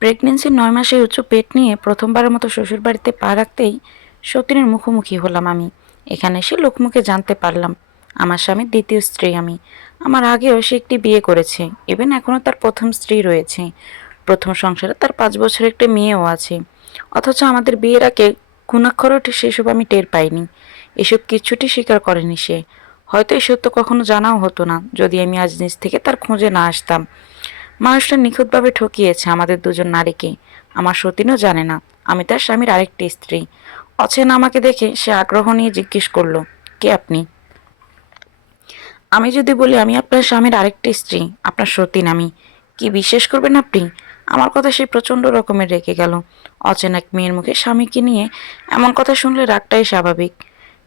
প্রেগনেন্সির ৯ মাসের উচ্চ পেট নিয়ে প্রথমবারের মতো শ্বশুরবাড়িতে পা রাখতেই সতীনের মুখোমুখি হলাম আমি। এখানে এসে লোকমুখে জানতে পারলাম আমার স্বামীর দ্বিতীয় স্ত্রী আমি। আমার আগেও সে একটি বিয়ে করেছে, ইভেন এখনও তার প্রথম স্ত্রী রয়েছে। প্রথম সংসারে তার ৫ বছরের একটা মেয়েও আছে। অথচ আমাদের বিয়ের আগে ঘুণাক্ষরও ঠিক সেসব আমি টের পাইনি। এসব কিচ্ছুটি স্বীকার করেনি সে। হয়তো এই সত্য কখনো জানাও হতো না যদি আমি আজ নিজ থেকে তার খোঁজে না আসতাম। মানুষটা নিখুঁতভাবে ঠকিয়েছে আমাদের দুজন নারীকে। আমার সতীনও জানে না আমি তার স্বামীর আরেকটি স্ত্রী। অচেনা আমাকে দেখে সে আগ্রহ নিয়ে জিজ্ঞেস করলো, কে আপনি? আমি যদি বলি আমি আপনার স্বামীর আরেকটি স্ত্রী, আপনার সতীন আমি, কি বিশ্বাস করবেন আপনি? আমার কথা সে প্রচণ্ড রকমের রেগে গেল। অচেনা এক মেয়ের মুখে স্বামীকে নিয়ে এমন কথা শুনলে রাগটাই স্বাভাবিক।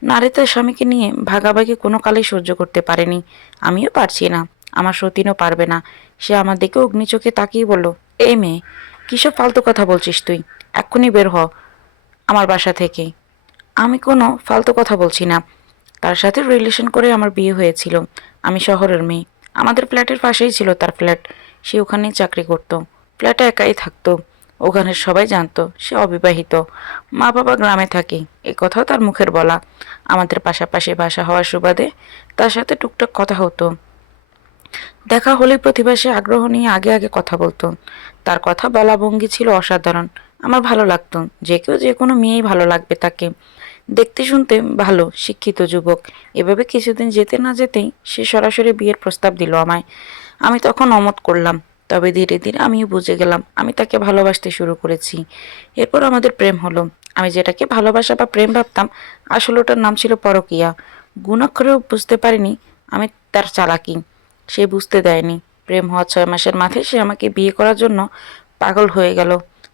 নারী তার স্বামীকে নিয়ে ভাগাভাগি কোনো কালেই সহ্য করতে পারেনি। আমিও পারছি না, আমার সতীনও পারবে না। সে আমার দিকে অগ্নি চোখে তাকিয়ে বলল, এই মেয়ে, কিসব ফালতু কথা বলছিস তুই? এক্ষুনি বের হ আমার বাসা থেকে। আমি কোনো ফালতু কথা বলছি না। তার সাথে রিলেশন করে আমার বিয়ে হয়েছিল। আমি শহরের মেয়ে। আমাদের ফ্ল্যাটের পাশেই ছিল তার ফ্ল্যাট। সে ওখানেই চাকরি করত। ফ্ল্যাটে একাই থাকতো। ওখানের সবাই জানতো সে অবিবাহিত। মা বাবা গ্রামে থাকে, এ কথাও তার মুখের বলা। আমাদের পাশাপাশি বাসা হওয়ার সুবাদে তার সাথে টুকটাক কথা হতো। দেখা হলেই প্রতিভা সে আগ্রহ নিয়ে আগে আগে কথা বলতো। তার কথা বলা ভঙ্গি ছিল অসাধারণ। আমার ভালো লাগতো। যে কেউ যে কোনো মেয়েই ভালো লাগবে তাকে। দেখতে শুনতে ভালো, শিক্ষিত যুবক। এভাবে কিছুদিন যেতে না যেতেই সে সরাসরি বিয়ের প্রস্তাব দিল আমায়। আমি তখন অমত করলাম। তবে ধীরে ধীরে আমিও বুঝে গেলাম আমি তাকে ভালোবাসতে শুরু করেছি। এরপর আমাদের প্রেম হলো। আমি যেটাকে ভালোবাসা বা প্রেম ভাবতাম, আসলে ওটার নাম ছিল পরকীয়া। গুণাক্ষরেও বুঝতে পারিনি আমি তার চালাকি। সে বুঝতে দেয়নি। প্রেম হওয়ার ৬ মাসের মাথায় সে আমাকে বিয়ে করার জন্য পাগল হয়ে গেল।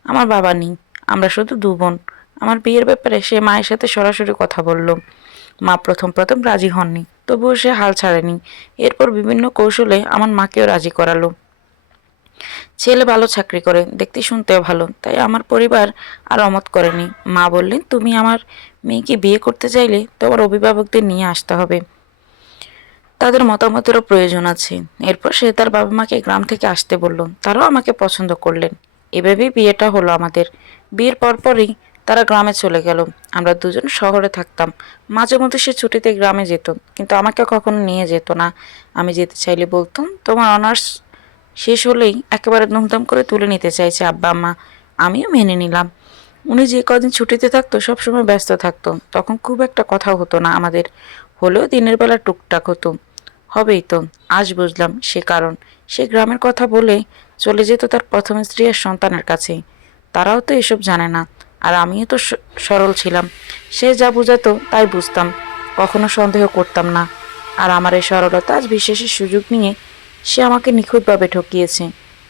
আমার বাবা নেই, আমরা শুধু দু বোন। আমার বিয়ের ব্যাপারে সে মায়ের সাথে সরাসরি কথা বলল। মা প্রথম প্রথম রাজি হননি, তবুও সে হাল ছাড়েনি। এরপর বিভিন্ন কৌশলে আমার মাকেও রাজি করালো। ছেলে ভালো চাকরি করে, দেখতে শুনতেও ভালো, তাই আমার পরিবার আর অমত করেনি। মা বললেন, তুমি আমার মেয়েকে বিয়ে করতে চাইলে তোমার অভিভাবকদের নিয়ে আসতে হবে, তাদের মতামতেরও প্রয়োজন আছে। এরপর সে তার বাবা মাকে গ্রাম থেকে আসতে বলল। তারাও আমাকে পছন্দ করলেন। এভাবেই বিয়েটা হলো আমাদের। বিয়ের পরপরই তারা গ্রামে চলে গেল। আমরা দুজন শহরে থাকতাম। মাঝে মধ্যে সে ছুটিতে গ্রামে যেত, কিন্তু আমাকে কখনো নিয়ে যেত না। আমি যেতে চাইলে বলতাম, তোমার অনার্স শেষ হলেই একেবারে ধুমধাম করে তুলে নিতে চাইছে আব্বা আম্মা। আমিও মেনে নিলাম। উনি যে কদিন ছুটিতে থাকতো সবসময় ব্যস্ত থাকতো, তখন খুব একটা কথা হতো না আমাদের। হলেও দিনের বেলা টুকটাক হতো। হবেই তো। আজ বুঝলাম সে কারণ। সে গ্রামের কথা বলে চলে যেত তার প্রথম স্ত্রী আর সন্তানের কাছে। তারাও তো এসব জানে না। আর আমিও তো সরল ছিলাম। সে যা বুঝাতো তাই বুঝতাম, কখনো সন্দেহ করতাম না। আর আমার এই সরলতা আজ বিশ্বাসের সুযোগ নিয়ে সে আমাকে নিখুঁতভাবে ঠকিয়েছে।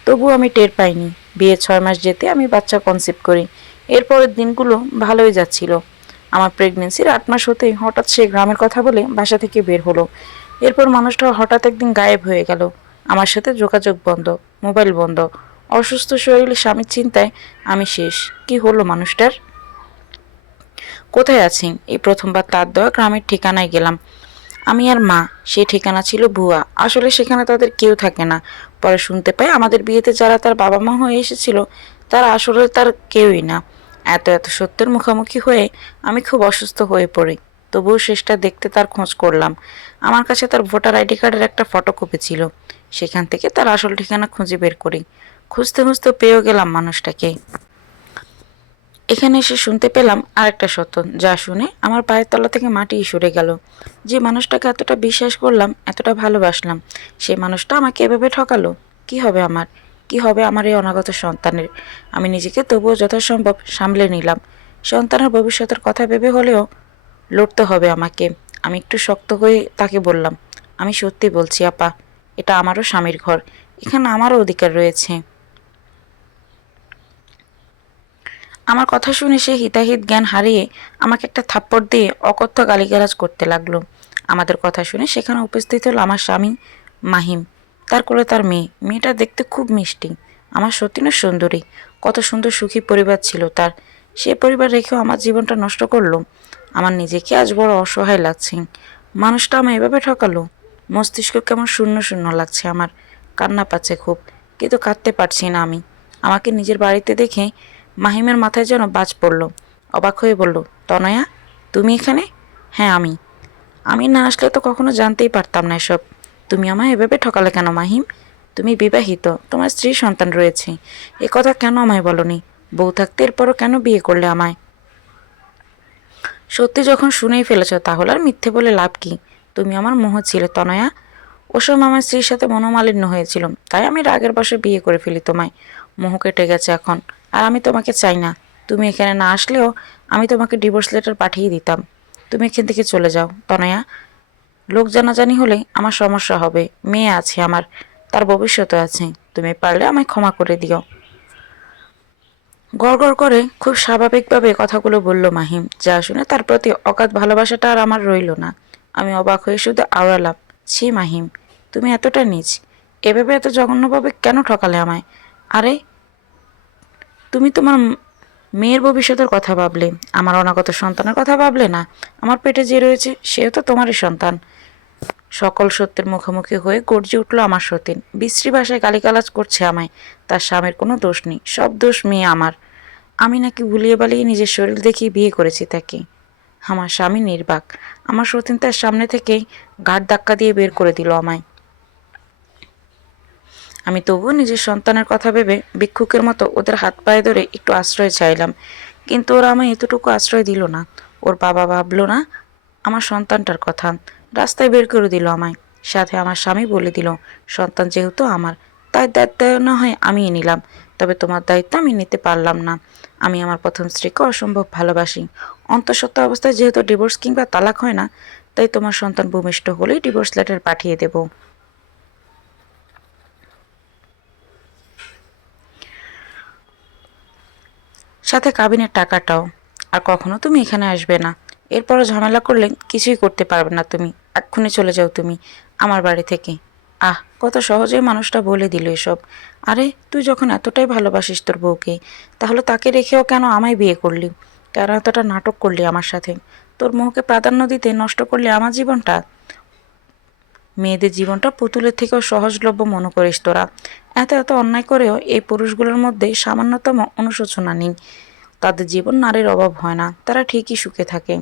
তবুও আমি টের পাইনি। বিয়ে ৬ মাস যেতে আমি বাচ্চা কনসিভ করি। এরপরের দিনগুলো ভালোই যাচ্ছিল। আমার প্রেগনেন্সির ৮ মাস হতেই হঠাৎ সে গ্রামের কথা বলে বাসা থেকে বের হলো। এরপর মানুষটা হঠাৎ একদিন গায়েব হয়ে গেল। আমার সাথে যোগাযোগ বন্ধ, মোবাইল বন্ধ। অসুস্থ শরীরে স্বামীর চিন্তায় আমি শেষ। কি হলো মানুষটার? কোথায় আছি? এই প্রথমবার তার দেওয়া গ্রামের ঠিকানায় গেলাম। আমি আর মা। সেই ঠিকানা ছিল ভুয়া। আসলে সেখানে তাদের কেউ থাকে না। পরে শুনতে পাই আমাদের বিয়েতে যারা তার বাবা মা হয়ে এসেছিল তারা আসলে তার কেউই না। এত এত সত্যের মুখোমুখি হয়ে আমি খুব অসুস্থ হয়ে পড়ি। তবুও শেষটা দেখতে তার খোঁজ করলাম। আমার কাছে তার ভোটার আইডি কার্ডের একটা ফটোকপি ছিল। সেখান থেকে তার আসল ঠিকানা খুঁজে বের করি। খুঁজতে খুঁজতে পেয়েও গেলাম মানুষটাকে। এখানে এসে শুনতে পেলাম আরেকটা সত্য, যা শুনে আমার পায়ের তলা থেকে মাটি সরে গেল। যে মানুষটাকে এতটা বিশ্বাস করলাম, এতটা ভালোবাসলাম, সেই মানুষটা আমাকে এভাবে ঠকালো। কি হবে আমার? কি হবে আমার এই অনাগত সন্তানের? আমি নিজেকে তবুও যথাসম্ভব সামলে নিলাম। সন্তানের ভবিষ্যতের কথা ভেবে হলেও লড়তে হবে আমাকে। আমি একটু শক্ত হয়ে তাকে বললাম, আমি সত্যি বলছি আপা, এটা আমারও স্বামীর ঘর। এখানে আমারও অধিকার রয়েছে। আমার কথা শুনে সে হিতাহিত জ্ঞান হারিয়ে আমাকে একটা থাপ্পড় দিয়ে অকথ্য গালিগালাজ করতে লাগলো। আমাদের কথা শুনে সেখানে উপস্থিত হলো আমার স্বামী মাহিম, তার কোলে তার মেয়ে। মেয়েটা দেখতে খুব মিষ্টি। আমার সতীনের সুন্দরী। কত সুন্দর সুখী পরিবার ছিল তার। সে পরিবার রেখেও আমার জীবনটা নষ্ট করলো। আমার নিজেকে আজ বড় অসহায় লাগছে। মানুষটা আমায় এভাবে ঠকালো। মস্তিষ্ক কেমন শূন্য শূন্য লাগছে আমার। কান্না পাচ্ছে খুব, কিন্তু কাঁদতে পারছি না আমি। আমাকে নিজের বাড়িতে দেখে মাহিমের মাথায় যেন বাজ পড়ল। অবাক হয়ে বলল, তনয়া, তুমি এখানে? হ্যাঁ, আমি। আমি না আসলে তো কখনো জানতেই পারতাম না এসব। তুমি আমায় এভাবে ঠকালে কেন মাহিম? তুমি বিবাহিত, তোমার স্ত্রী সন্তান রয়েছে, এ কথা কেন আমায় বলনি? বউ থাকতে এরপরও কেন বিয়ে করলে আমায়? সত্যি যখন শুনেই ফেলেছ তাহলে আর মিথ্যে বলে লাভ কি? তুমি আমার মোহ ছিলে তনয়া। ওসব আমার স্ত্রীর সাথে মনোমালিন্য হয়েছিল, তাই আমি রাগের বশে বিয়ে করে ফেলি তোমায়। মোহ কেটে গেছে এখন, আর আমি তোমাকে চাই না। তুমি এখানে না আসলেও আমি তোমাকে ডিভোর্স লেটার পাঠিয়ে দিতাম। তুমি এখান থেকে চলে যাও তনয়া। লোক জানাজানি হলে আমার সমস্যা হবে। মেয়ে আছে আমার, তার ভবিষ্যৎ আছে। তুমি পারলে আমায় ক্ষমা করে দিও। গড়গড় করে খুব স্বাভাবিকভাবে কথাগুলো বলল মাহিম, যা শুনে তার প্রতি অগাধ ভালোবাসাটা আর আমার রইল না। আমি অবাক হয়ে শুধু আওড়ালাম, ছি মাহিম, তুমি এতটা নীচ, এভাবে এত জঘন্যভাবে কেন ঠকালে আমায়? আরে, তুমি তোমার মেয়ের ভবিষ্যতের কথা ভাবলে, আমার অনাগত সন্তানের কথা ভাবলে না? আমার পেটে যে রয়েছে সেও তো তোমারই সন্তান। সকল সত্যের মুখোমুখি হয়ে গর্জে উঠল আমার সতীন। বিশ্রী ভাষায় গালিগালাজ করছে আমায়। তার স্বামীর কোনো দোষ নেই, সব দোষ মেয়ে আমার। আমি নাকি ভুলিয়ে বালিয়ে নিজের শরীর দেখিয়ে বিয়ে করেছি তাকে। আমার স্বামী নির্বাক। আমার সতীন তার সামনে থেকেই ঘাট ধাক্কা দিয়ে বের করে দিল আমায়। আমি তবুও নিজের সন্তানের কথা ভেবে ভিক্ষুকের মতো ওদের হাত পায়ে ধরে একটু আশ্রয় চাইলাম, কিন্তু ওরা আমায় এতটুকু আশ্রয় দিল না। ওর বাবা ভাবলো না আমার সন্তানটার কথা, রাস্তায় বের করে দিল আমায়। সাথে আমার স্বামী বলে দিল, সন্তান যেহেতু আমার, তাই দায়িত্ব না হয় আমিই নিলাম, তবে তোমার দায়িত্ব আমি নিতে পারলাম না। আমি আমার প্রথম স্ত্রীকে অসম্ভব ভালোবাসি। অন্তঃসত্ত্বা অবস্থায় যেহেতু ডিভোর্স কিংবা তালাক হয় না, তাই তোমার সন্তান ভূমিষ্ঠ হলেই ডিভোর্স লেটার পাঠিয়ে দেব। সাথে কাবিনের টাকাটাও। আর কখনো তুমি এখানে আসবে না। এরপরও ঝামেলা করলে কিছুই করতে পারবে না তুমি। এক্ষুনি চলে যাও তুমি আমার বাড়ি থেকে। আহ, কত সহজেই মানুষটা বলে দিল এসব। আরে, তুই যখন এতটাই ভালোবাসিস তোর বউকে, তাহলে তাকে রেখেও কেন আমায় বিয়ে করলি? কেন এতটা নাটক করলি আমার সাথে? তোর মোহকে প্রাধান্য দিতে নষ্ট করলি আমার জীবনটা। মেয়েদের জীবনটা পুতুলের থেকেও সহজলভ্য মনে করিস তোরা। এত এত অন্যায় করেও এই পুরুষগুলোর মধ্যে সামান্যতম অনুশোচনা নেই। তাদের জীবন নারীর অভাব হয় না, তারা ঠিকই সুখে থাকে।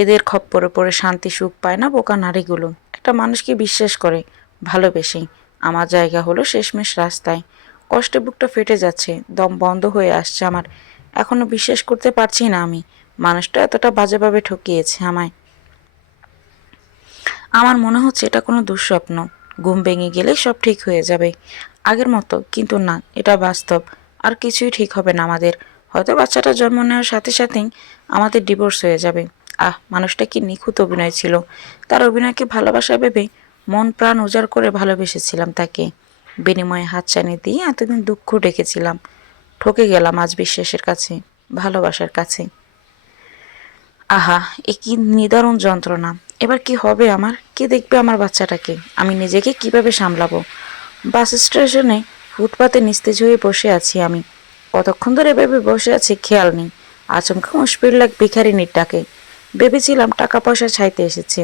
এদের খপ্পরে পড়ে শান্তি সুখ পায় না বোকা নারীগুলো। একটা মানুষকে বিশ্বাস করে, ভালোবেসে। আমার জায়গা হলো শেষমেশ রাস্তায়। কষ্টে বুকটা ফেটে যাচ্ছে, দম বন্ধ হয়ে আসছে আমার। এখনো বিশ্বাস করতে পারছি না আমি মানুষটা এতটা বাজেভাবে ঠকিয়েছে আমায়। আমার মনে হচ্ছে এটা কোনো দুঃস্বপ্ন। ঘুম ভেঙে গেলে সব ঠিক হয়ে যাবে আগের মতো, কিন্তু না, এটা বাস্তব। আর কিছুই ঠিক হবে না আমাদের। হয়তো বাচ্চাটা জন্ম নেওয়ার সাথে সাথেই আমাদের ডিভোর্স হয়ে যাবে। আহ, মানুষটা কি নিখুঁত অভিনয় ছিল। তার অভিনয়কে ভালোবাসা ভেবে মন প্রাণ উজাড় করে ভালোবেসেছিলাম তাকে। বিনিময়ে হাতছানি দিয়ে এতদিন দুঃখ ডেকেছিলাম। ঠকে গেলাম আজ বিশ্বাসের কাছে, ভালোবাসার কাছে। আহা, এ কি নিদারুণ যন্ত্রণা! এবার কি হবে আমার? কে দেখবে আমার বাচ্চাটাকে? আমি নিজেকে কিভাবে সামলাবো? বাস স্টেশনে ফুটপাতে নিস্তেজ হয়ে বসে আছি আমি। কতক্ষণ ধরে ভেবে বসে আছি খেয়াল নেই। আচমকা মুশফির এক ভিখারিনীর ডাকে। ভেবেছিলাম টাকা পয়সা চাইতে এসেছে।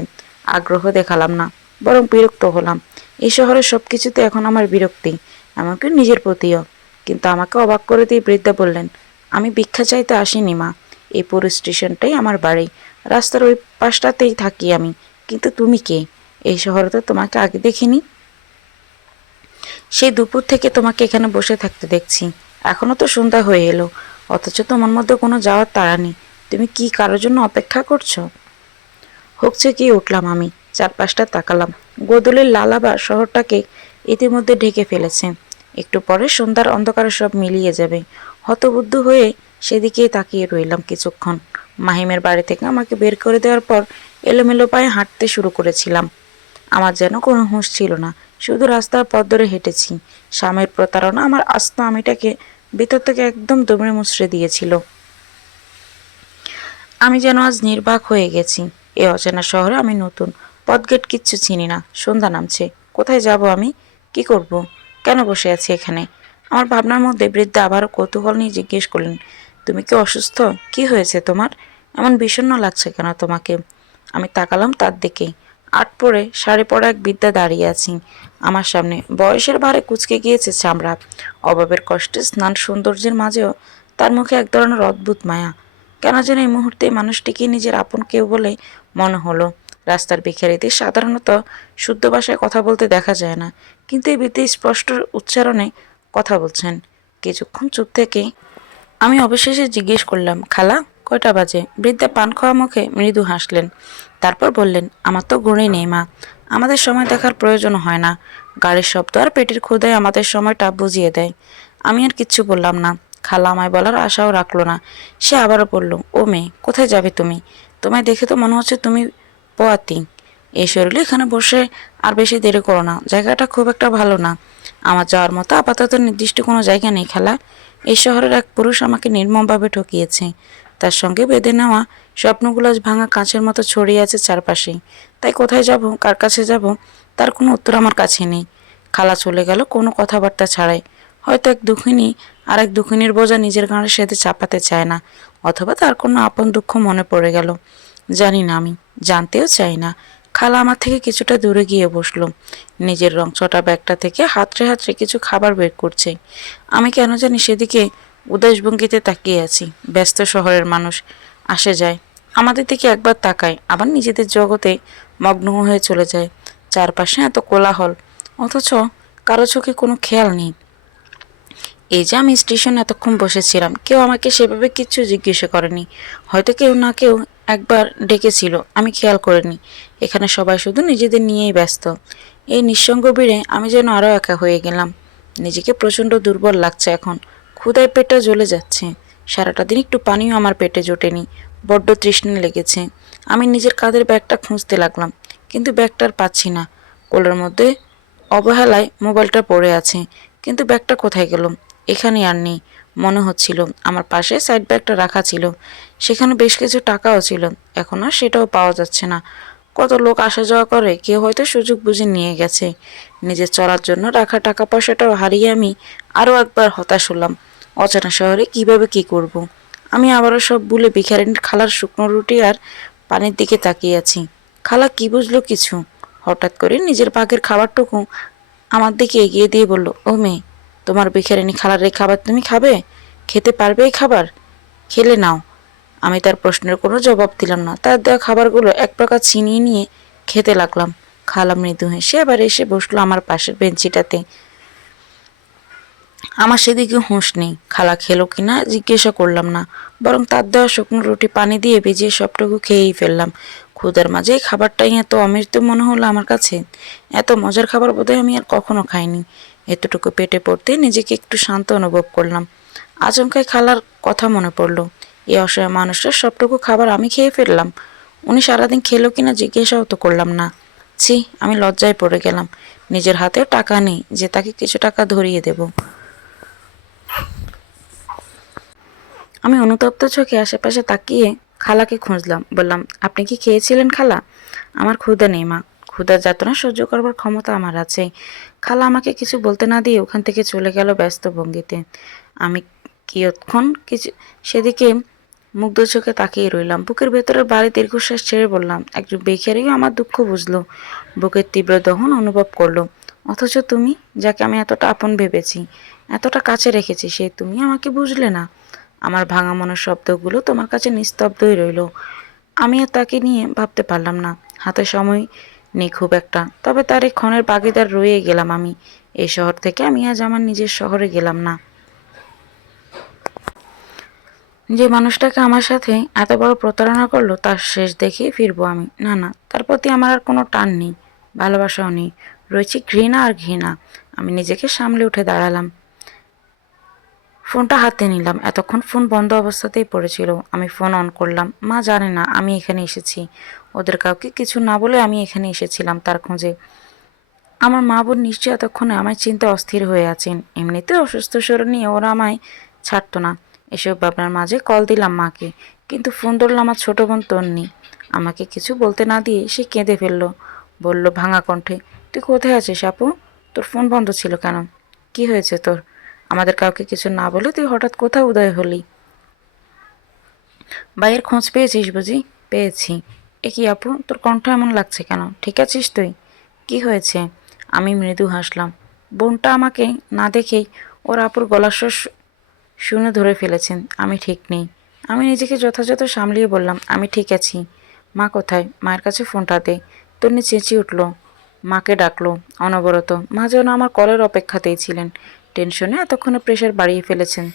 আগ্রহ দেখালাম না, বরং বিরক্ত হলাম। এই শহরের সব কিছুতে এখন আমার বিরক্তি, এমনকি নিজের প্রতিও। কিন্তু আমাকে অবাক করে দিয়ে বৃদ্ধা বললেন, আমি ভিক্ষা চাইতে আসিনি মা। এই পুরো স্টেশনটাই আমার বাড়ি। রাস্তার ওই পাশটাতেই থাকি আমি। কিন্তু তুমি কে? এই শহরে তো তোমাকে আগে দেখিনি। সেই দুপুর থেকে তোমাকে এখানে বসে থাকতে দেখছি। এখনো তো সন্ধ্যা হয়ে এলো, অথচ তোমার মধ্যে কোনো যাওয়ার তাড়া নেই। তুমি কি কারোর জন্য অপেক্ষা করছো? হকচে গিয়ে উঠলাম আমি। চারপাশটা তাকালাম। গোধূলির লালাবার শহরটাকে ইতিমধ্যে ঢেকে ফেলেছে। একটু পরে সন্ধ্যার অন্ধকারে সব মিলিয়ে যাবে। হতবুদ্ধ হয়ে সেদিকেই তাকিয়ে রইলাম কিছুক্ষণ। মাহিমের বাড়ি থেকে আমাকে বের করে দেওয়ার পর এলোমেলো পায়ে হাঁটতে শুরু করেছিলাম। আমার যেন কোনো হুঁশ ছিল না। শুধু রাস্তার পথ ধরে হেঁটেছি। স্বামীর প্রতারণা আমার আস্ত আমিটাকে ভিতর থেকে একদম দুমড়ে মুচড়ে দিয়েছিল। আমি যেন আজ নির্বাক হয়ে গেছি। এ অচেনা শহরে আমি নতুন। পথঘাট কিচ্ছু চিনি না। সন্ধ্যা নামছে। কোথায় যাব আমি? কি করব? কেন বসে আছি এখানে? আমার ভাবনার মধ্যে বৃদ্ধা আবারও কৌতূহল নিয়ে জিজ্ঞেস করলেন, তুমি কি অসুস্থ? কি হয়েছে তোমার? এমন বিষণ্ণ লাগছে কেন তোমাকে? আমি তাকালাম তার দিকে। আট পরে শাড়ি পরা এক বৃদ্ধা দাঁড়িয়ে আছি আমার সামনে। বয়সের ভারে কুঁচকে গিয়েছে চামড়া, অভাবের কষ্টে স্নান সৌন্দর্যের মাঝেও তার মুখে এক ধরনের অদ্ভুত মায়া। কেন যেন এই মুহূর্তে মানুষটিকে নিজের আপন কেউ বলে মনে হলো। রাস্তার ভিখারিদের সাধারণত শুদ্ধ ভাষায় কথা বলতে দেখা যায় না, কিন্তু এই বৃদ্ধ স্পষ্ট উচ্চারণে কথা বলছেন। কিছুক্ষণ চুপ থেকে আমি অবশেষে জিজ্ঞেস করলাম, খালা কয়টা বাজে? বৃদ্ধা পান খাওয়া মুখে মৃদু হাসলেন। তারপর বললেন, আমার তো ঘড়ি নেই মা, আমাদের সময় দেখার প্রয়োজন হয় না। গাড়ির শব্দ আর পেটের ক্ষুধায় আমাদের সময়টা বুঝিয়ে দেয়। আমি আর কিচ্ছু বললাম না। খালা আমায় বলার আশাও রাখলো না। সে আবারও বলল, ও মেয়ে, কোথায় যাবে তুমি? তোমায় দেখে তো মনে হচ্ছে তুমি পোয়াতি। এই শরীরে এখানে বসে আর বেশি দেরি করো না, জায়গাটা খুব একটা ভালো না। আমার যাওয়ার মতো আপাতত নির্দিষ্ট কোনো জায়গা নেই খালা। এই শহরের এক পুরুষ আমাকে নির্মমভাবে ঠকিয়েছে। তার সঙ্গে বেঁধে নেওয়া স্বপ্নগুলো আজ ভাঙা কাঁচের মতো ছড়িয়ে আছে চারপাশে। তাই কোথায় যাব, কার কাছে যাব, তার কোনো উত্তর আমার কাছে নেই। খালা চলে গেল কোনো কথাবার্তা ছাড়াই। হয়তো এক দুঃখিনী আর এক দুঃখিনীর বোঝা নিজের ঘাড়ের সাথে চাপাতে চায় না, অথবা তার কোনো আপন দুঃখ মনে পড়ে গেল। জানি না, আমি জানতেও চাই না। খালা আমার থেকে কিছুটা দূরে গিয়ে বসলো। নিজের রংচটা ব্যাগটা থেকে হাতড়ে হাতড়ে কিছু খাবার বের করছে। আমি কেন জানি সেদিকে উদাস ভঙ্গিতে তাকিয়ে আছি। ব্যস্ত শহরের মানুষ আসে যায়, আমাদের দিকে একবার তাকায়, আবার নিজেদের জগতে মগ্ন হয়ে চলে যায়। চারপাশে এত কোলাহল, অথচ কারো চোখে কোনো খেয়াল নেই। এই যে আমি স্টেশনে এতক্ষণ বসেছিলাম, কেউ আমাকে সেভাবে কিচ্ছু জিজ্ঞাসা করেনি। হয়তো কেউ না কেউ একবার ডেকেছিল, আমি খেয়াল করিনি। এখানে সবাই শুধু নিজেদের নিয়েই ব্যস্ত। এই নিঃসঙ্গ ভিড়ে আমি যেন আরও একা হয়ে গেলাম। নিজেকে প্রচণ্ড দুর্বল লাগছে এখন। ক্ষুধায় পেটটা জ্বলে যাচ্ছে। সারাটা দিন একটু পানিও আমার পেটে জোটেনি। বড্ড তৃষ্ণা লেগেছে। আমি নিজের কাঁধের ব্যাগটা খুঁজতে লাগলাম, কিন্তু ব্যাগটা আর পাচ্ছি না। কোলের মধ্যে অবহেলায় মোবাইলটা পড়ে আছে, কিন্তু ব্যাগটা কোথায় গেল? এখানে আর নেই মনে হচ্ছিল। আমার পাশে সাইড ব্যাগটা রাখা ছিল, সেখানে বেশ কিছু টাকাও ছিল। এখন আর সেটাও পাওয়া যাচ্ছে না। কত লোক আসা যাওয়া করে, কেউ হয়তো সুযোগ বুঝে নিয়ে গেছে। নিজের চলার জন্য রাখা টাকা পয়সাটাও হারিয়ে আমি আরও একবার হতাশ হলাম। অচেনা শহরে কিভাবে কি করব। আমি আবারও সব ভুলে ভিখারিনীর খালার শুকনো রুটি আর পানির দিকে তাকিয়ে আছি। খালা কি বুঝলো কিছু। হঠাৎ করে নিজের ভাগের খাবারটুকু আমার দিকে এগিয়ে দিয়ে বলল, ও মেয়ে, তোমার ভিখারিনী খালার এই খাবার তুমি খাবে? খেতে পারবে এই খাবার? খেলে নাও। আমি তার প্রশ্নের কোনো জবাব দিলাম না। তার দেওয়া খাবারগুলো এক প্রকার ছিনিয়ে নিয়ে খেতে লাগলাম। খালা মৃদু হেসে এবার এসে বসলো আমার পাশের বেঞ্চিটাতে। আমার সেদিকে হুঁশ নেই। খালা খেলো কিনা জিজ্ঞাসা করলাম না, বরং তার দেওয়া শুকনো রুটি পানি দিয়ে ভিজিয়ে সবটুকু খেয়েই ফেললাম। ক্ষুধার মাঝে এই খাবারটাই এত অমৃত মনে হলো আমার কাছে। এত মজার খাবার বোধহয় আমি আর কখনো খাইনি। এতটুকু পেটে পড়তে নিজেকে একটু শান্ত অনুভব করলাম। আচমকাই খালার কথা মনে পড়ল। এই অসহায় মানুষটার সবটুকু খাবার আমি খেয়ে ফেললাম। উনি সারাদিন খেলো কিনা জিজ্ঞাসাও তো করলাম না। ছি, আমি লজ্জায় পড়ে গেলাম। নিজের হাতেও টাকা নেই যে তাকে কিছু টাকা ধরিয়ে দেব। আমি অনুতপ্ত চোখে আশেপাশে তাকিয়ে খালাকে খুঁজলাম। বললাম, আপনি কি খেয়েছিলেন খালা? আমার ক্ষুধা নেই মা, ক্ষুধার যাতনা সহ্য করবার ক্ষমতা আমার আছে। খালা আমাকে কিছু বলতে না দিয়ে ওখান থেকে চলে গেল ব্যস্ত ভঙ্গিতে। আমি কিয়ৎক্ষণ কিছু সেদিকে মুগ্ধ চোখে তাকিয়ে রইলাম। বুকের ভেতরের ভারী দীর্ঘশ্বাস ছেড়ে বললাম, একজন বেখারিও আমার দুঃখ বুঝলো, বুকের তীব্র দহন অনুভব করলো। অথচ তুমি, যাকে আমি এতটা আপন ভেবেছি, এতটা কাছে রেখেছি, সে তুমি আমাকে বুঝলে না। আমার ভাঙা মনের শব্দগুলো তোমার কাছে নিস্তব্ধই রইল। আমি আর তাকে নিয়ে ভাবতে পারলাম না। হাতে সময় নেই খুব একটা, তবে তার এই ক্ষণের ভাগিদার রয়ে গেলাম আমি। এই শহর থেকে আমি আজ আমার নিজের শহরে গেলাম না। যে মানুষটাকে আমার সাথে এত বড় প্রতারণা করলো, তার শেষ দেখেই ফিরবো আমি। না না, তার প্রতি আমার আর কোনো টান নেই, ভালোবাসাও নেই, রয়েছে ঘৃণা আর ঘৃণা। আমি নিজেকে সামলে উঠে দাঁড়ালাম। ফোনটা হাতে নিলাম। এতক্ষণ ফোন বন্ধ অবস্থাতেই পড়েছিল। আমি ফোন অন করলাম। মা জানে না আমি এখানে এসেছি। ওদের কাউকে কিছু না বলে আমি এখানে এসেছিলাম তার খোঁজে। আমার মা বোন নিশ্চয়ই এতক্ষণে আমায় চিনতে অস্থির হয়ে আছেন। এমনিতে অসুস্থ শরীর নিয়ে ওরা আমায় ছাড়তো না। এসব ভাবনার মাঝে কল দিলাম মাকে, কিন্তু ফোন ধরল আমার ছোট বোন তন্নি। আমাকে কিছু বলতে না দিয়ে সে কেঁদে ফেললো। বলল ভাঙা কণ্ঠে, তুই কোথায় আছিস আপু? তোর ফোন বন্ধ ছিল কেন? কি হয়েছে তোর? আমাদের কাউকে কিছু না বলে তুই হঠাৎ কোথাও উদয় হলি? ভাইয়ের খোঁজ পেয়েছিস বুঝি? পেয়েছি। এ কি আপু, তোর কণ্ঠ এমন লাগছে কেন? ঠিক আছিস তুই? কি হয়েছে? আমি মৃদু হাসলাম। বোনটা আমাকে না দেখেই ওর আপুর গলার স্বর শুনে ধরে ফেলেছেন। আমি ঠিক নেই। আমি নিজেকে যথাযথ সামলিয়ে বললাম, আমি ঠিক আছি। মা কোথায়? মায়ের কাছে ফোনটা দে। তন্নি চেঁচিয়ে উঠল। মাকে ডাকলো অনবরত। মা যেন আমার কলের অপেক্ষাতেই ছিলেন। টেনশনে এতক্ষণে প্রেশার বাড়িয়ে ফেলেছেন।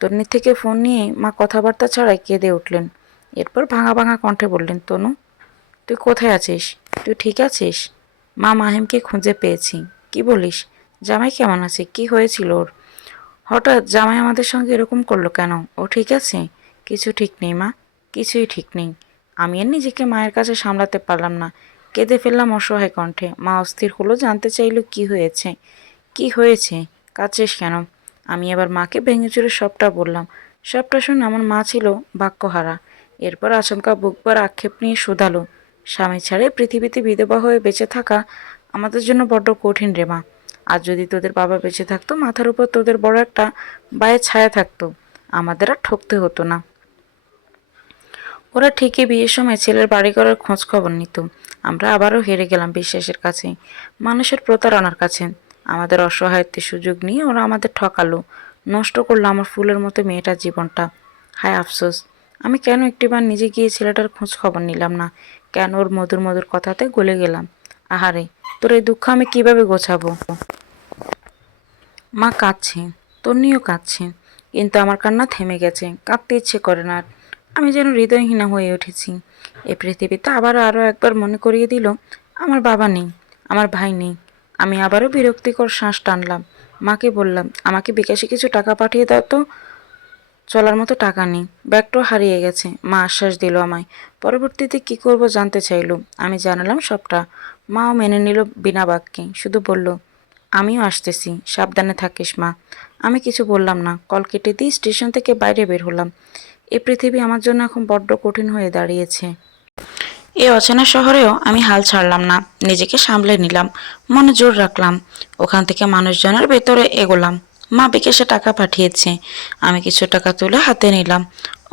তন্নির থেকে ফোন নিয়ে মা কথাবার্তা ছাড়াই কেঁদে উঠলেন। এরপর ভাঙা ভাঙা কণ্ঠে বললেন, তনু, তুই কোথায় আছিস? তুই ঠিক আছিস? মা, মাহিমকে খুঁজে পেয়েছি। কি বলিস? জামাই কেমন আছে? কি হয়েছিল ওর? হঠাৎ জামাই আমাদের সঙ্গে এরকম করলো কেন? ও ঠিক আছে? কিছু ঠিক নেই মা, কিছুই ঠিক নেই। আমি আর নিজেকে মায়ের কাছে সামলাতে পারলাম না। কেঁদে ফেললাম অসহায় কণ্ঠে। মা অস্থির হলো, জানতে চাইল কি হয়েছে। কি হয়েছে? কাঁদছিস কেন? আমি এবার মাকে ভেঙে চুরে সবটা বললাম। সবটা শুনে আমার মা ছিল বাক্যহারা। এরপর আচমকা বুকবার আক্ষেপ নিয়ে শুধালো, স্বামী ছাড়ে পৃথিবীতে বিধবা হয়ে বেঁচে থাকা আমাদের জন্য বড্ড কঠিন রে মা। আর যদি তোদের বাবা বেঁচে থাকতো, মাথার উপর তোদের বড় একটা বায়ের ছায়া থাকতো, আমাদের আর ঠকতে হতো না। ওরা ঠিকই বিয়ের সময় ছেলের বাড়ি করার খোঁজ খবর নিত। আমরা আবারও হেরে গেলাম বিশ্বাসের কাছে, মানুষের প্রতারণার কাছে। আমাদের অসহায়ত্বের সুযোগ নিয়ে ওরা আমাদের ঠকালো, নষ্ট করলো আমার ফুলের মতো মেয়েটার জীবনটা। হায় আফসোস, আমি কেন একটিবার নিজে গিয়ে ছেলেটার খোঁজ খবর নিলাম না? কেন ওর মধুর মধুর কথাতে গলে গেলাম? আহারে, তোর এই দুঃখ আমি কিভাবে গোছাবো? মা কাঁদছে, তন্নিও কাঁদছে, কিন্তু আমার কান্না থেমে গেছে। কাঁদতে ইচ্ছে করে না আর। আমি যেন হৃদয়হীনা হয়ে উঠেছি। এই পৃথিবীতে আরও একবার মনে করিয়ে দিল, আমার বাবা নেই, আমার ভাই নেই। আমি আবারও বিরক্তিকর শ্বাস টানলাম। মাকে বললাম, আমাকে বিকাশে কিছু টাকা পাঠিয়ে দাও তো। চলার মতো টাকা নেই, ব্যাগটাও হারিয়ে গেছে। মা আশ্বাস দিল আমায়। পরবর্তীতে কি করব জানতে চাইল। আমি জানালাম সবটা। মাও মেনে নিল বিনা বাক্যে, শুধু বলল, আমিও আসতেছি, সাবধানে থাকিস মা। আমি কিছু বললাম না। কল কেটে দিয়ে স্টেশন থেকে বাইরে বের হলাম। এই পৃথিবী আমার জন্য এখন বড্ড কঠিন হয়ে দাঁড়িয়েছে। এই অচেনা শহরেও আমি হাল ছাড়লাম না। নিজেকে সামলে নিলাম, মনে জোর রাখলাম। ওখান থেকে মানুষজনের ভেতরে এগোলাম। মা বিকাশে টাকা পাঠিয়েছে। আমি কিছু টাকা তুলে হাতে নিলাম।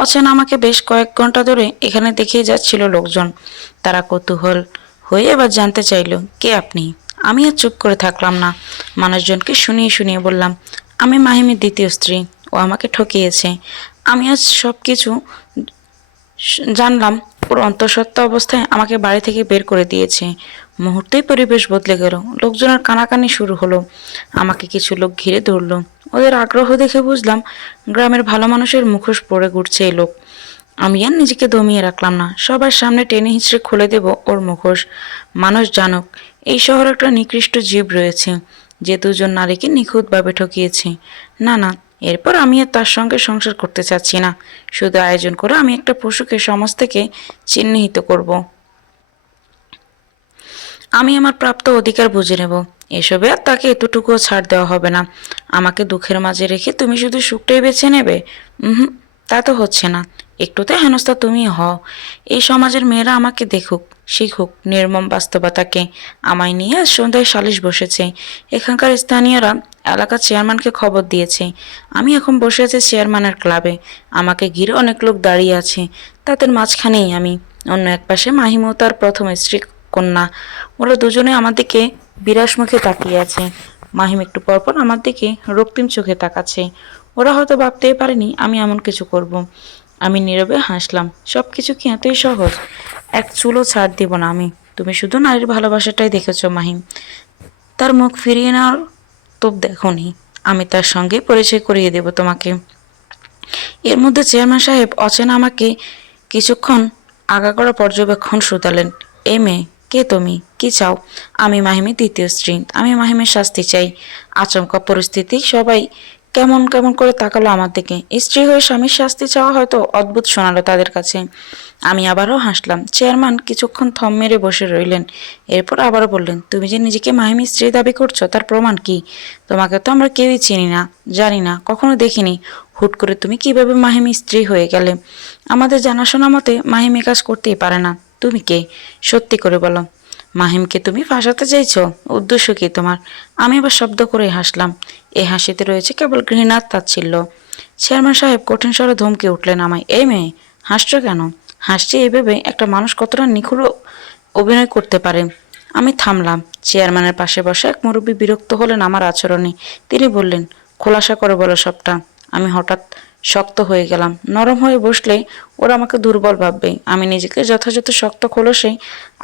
অচেনা আমাকে বেশ কয়েক ঘন্টা ধরে এখানে দেখেই যাচ্ছিল লোকজন। তারা কৌতূহল হয়ে এবার জানতে চাইল, কে আপনি? আমি আর চুপ করে থাকলাম না। মানুষজনকে শুনিয়ে শুনিয়ে বললাম, আমি মাহিমের দ্বিতীয় স্ত্রী। ও আমাকে ঠকিয়েছে। আমি আজ সব কিছু জানলাম। ওর অন্তঃসত্ত্বা অবস্থায় আমাকে বাড়ি থেকে বের করে দিয়েছে। মুহূর্তেই পরিবেশ বদলে গেল। লোকজনের কানাকানি শুরু হলো। আমাকে কিছু লোক ঘিরে ধরলো। ওদের আগ্রহ দেখে বুঝলাম গ্রামের ভালো মানুষের মুখোশ পরে ঘুরছে এই লোক। আমি আর নিজেকে দমিয়ে রাখলাম না। সবার সামনে টেনে হিঁচড়ে খুলে দেব ওর মুখোশ। মানুষ জানুক, এই শহরে একটা নিকৃষ্ট জীব রয়েছে, যে দুজন নারীকে নিখুঁতভাবে ঠকিয়েছে। না না, এরপর আমি আর তার সঙ্গে সংসার করতে চাচ্ছি না। শুধু আয়োজন করে আমি একটা পশুকে সমাজ থেকে চিহ্নিত করব। আমি আমার প্রাপ্ত অধিকার বুঝে নেব। এসবে আর তাকে এতটুকুও ছাড় দেওয়া হবে না। আমাকে দুঃখের মাঝে রেখে তুমি শুধু সুখটাই বেছে নেবে? হুম, তা তো হচ্ছে না। একটুতে হেনস্থা তুমি হও। এই সমাজের মেয়েরা আমাকে দেখুক, শিখুক নির্মম বাস্তবতাকে। আমায় নিয়ে আজ সন্ধ্যায় সালিশ বসেছে। এখানকার স্থানীয়রা এলাকার চেয়ারম্যানকে খবর দিয়েছে। আমি এখন বসে আছি চেয়ারম্যানের ক্লাবে। আমাকে ঘিরে অনেক লোক দাঁড়িয়ে আছে। তাদের মাঝখানেই আমি। অন্য এক পাশে মাহিমও তার প্রথম স্ত্রী কন্যা। ওরা দুজনে আমার দিকে বিরাস মুখে তাকিয়ে আছে। মাহিম একটু পরপর আমার দিকে রক্তিম চোখে তাকাচ্ছে। ওরা হয়তো ভাবতেই পারেনি আমি এমন কিছু করব। আমি নীরবে হাসলাম। সব কিছু কি এতই সহজ? এক চুলও ছাড় দিব না আমি। তুমি শুধু নারীর ভালোবাসাটাই দেখেছো মাহিম, তার মুখ ফিরিয়ে নেওয়ার তো দেখোনি। আমি তার সঙ্গে পরিচয় করিয়ে দেব তোমাকে। এর মধ্যে চেয়ারম্যান সাহেব অচেনা আমাকে কিছুক্ষণ আগাগোড়া পর্যবেক্ষণ শুধালেন। এই মেয়ে, কে তুমি? কি চাও? আমি মাহিমের দ্বিতীয় স্ত্রী। আমি মাহিমের শাস্তি চাই। আচমকা পরিস্থিতি, সবাই কেমন কেমন করে তাকালো আমার দিকে। স্ত্রী হয়ে স্বামীর শাস্তি চাওয়া হয়তো অদ্ভুত শোনালো তাদের কাছে। আমি আবারও হাসলাম। চেয়ারম্যান কিছুক্ষণ থম মেরে বসে রইলেন। এরপর আবারও বললেন, তুমি যে নিজেকে মাহিমের স্ত্রী দাবি করছো, তার প্রমাণ কি? তোমাকে তো আমরা কেউই চিনি না, জানি না, কখনো দেখিনি। হুট করে তুমি কিভাবে মাহিমের স্ত্রী হয়ে গেলে? আমাদের জানাশোনা মতে মাহিম এ কাজ করতেই পারে না। তুমি কে? সত্যি করে বলো। মাহিমকে তুমি ফাঁসাতে চাইছো? উদ্দেশ্য কি তোমার? আমি আবার শব্দ করে হাসলাম। এই হাসিতে রয়েছে কেবল ঘৃণার তাচ্ছিল্য। চেয়ারম্যান সাহেব কঠিন স্বরে ধমকে উঠলেন আমায়। এই মেয়ে, হাসছো কেন? হাসছি এইভাবে একটা মানুষ কতটা নিখুঁত অভিনয় করতে পারে। আমি থামলাম। চেয়ারম্যানের পাশে বসে এক মুরব্বী বিরক্ত হলেন আমার আচরণে। তিনি বললেন, খোলাসা করে বলো সবটা। আমি হঠাৎ শক্ত হয়ে গেলাম। নরম হয়ে বসলে ওরা আমাকে দুর্বল ভাববে। আমি নিজেকে যথাযথ শক্ত খোলসেই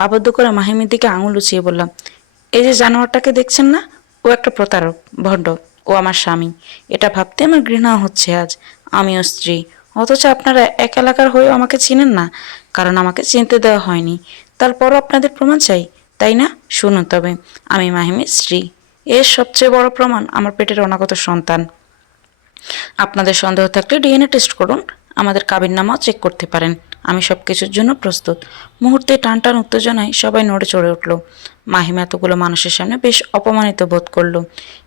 আবদ্ধ করে মাহিমের দিকে আঙুল উঁচিয়ে বললাম, এই যে জানোয়ারটাকে দেখছেন না, ও একটা প্রতারক, ভণ্ড। ও আমার স্বামী। এটা ভাবতে আমার ঘৃণা হচ্ছে আজ। আমিও স্ত্রী। অথচ আপনারা এক এলাকার হয়েও আমাকে চিনেন না, কারণ আমাকে চিনতে দেওয়া হয়নি। তারপরও আপনাদের প্রমাণ চাই, তাই না? শুনুন তবে, আমি মাহিমের স্ত্রী। এর সবচেয়ে বড় প্রমাণ আমার পেটের অনাগত সন্তান। আপনাদের সন্দেহ থাকলে ডিএনএ টেস্ট করুন, আমাদের কাবিননামাও চেক করতে পারেন। আমি সব কিছুর জন্য প্রস্তুত। মুহূর্তে টান টান উত্তেজনায় সবাই নড়ে চড়ে উঠল। মাহিম এতগুলো মানুষের সামনে বেশ অপমানিত বোধ করল।